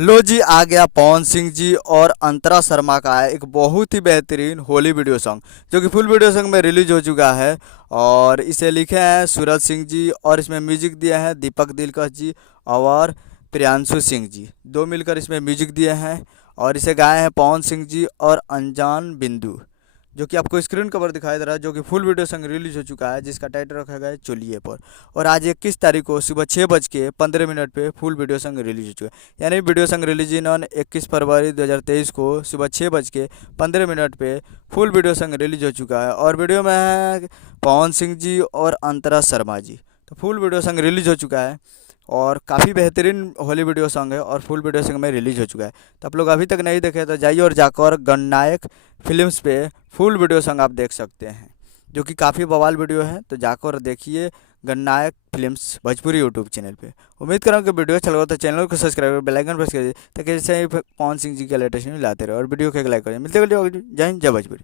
लो जी, आ गया पवन सिंह जी और अंतरा शर्मा का है एक बहुत ही बेहतरीन होली वीडियो सॉन्ग, जो कि फुल वीडियो सॉन्ग में रिलीज हो चुका है। और इसे लिखे हैं सूरज सिंह जी और इसमें म्यूजिक दिया है दीपक दिलकश जी और प्रियांशु सिंह जी, दो मिलकर इसमें म्यूजिक दिए हैं। और इसे गाए हैं पवन सिंह जी और अनजान बिंदु, जो कि आपको स्क्रीन कवर दिखाई दे रहा है, जो कि फुल वीडियो संग रिलीज हो चुका है, जिसका टाइटल रखा गया है चोलिए पर। और आज 21 तारीख को सुबह 6:15 पे फुल वीडियो संग रिलीज हो चुका है। यानी वीडियो संग रिलीज इन ऑन 21 फरवरी 2023 को सुबह 6:15 पे फुल वीडियो संग रिलीज हो चुका है। और वीडियो में है पवन सिंह जी और अंतरा शर्मा जी। तो फुल वीडियो संग रिलीज हो चुका है और काफ़ी बेहतरीन होली वीडियो सॉन्ग है और फुल वीडियो सॉन्ग में रिलीज हो चुका है। तो आप लोग अभी तक नहीं देखे तो जाइए और जाकर गणनायक फिल्म्स पे फुल वीडियो सॉन्ग आप देख सकते हैं, जो कि काफ़ी बवाल वीडियो है। तो जाकर देखिए Gananayak films Bhojpuri YouTube channel पे। उम्मीद करूँ कि वीडियो अच्छा लगा तो चैनल को सब्सक्राइब कर बेल आइकन प्रेस करिए, ताकि जैसे ही पवन सिंह जी के लेटेस्ट न्यूज़ लाते रहे। और वीडियो को एक लाइक करिए। मिलते हैं जय हिंद जय भोजपुरी।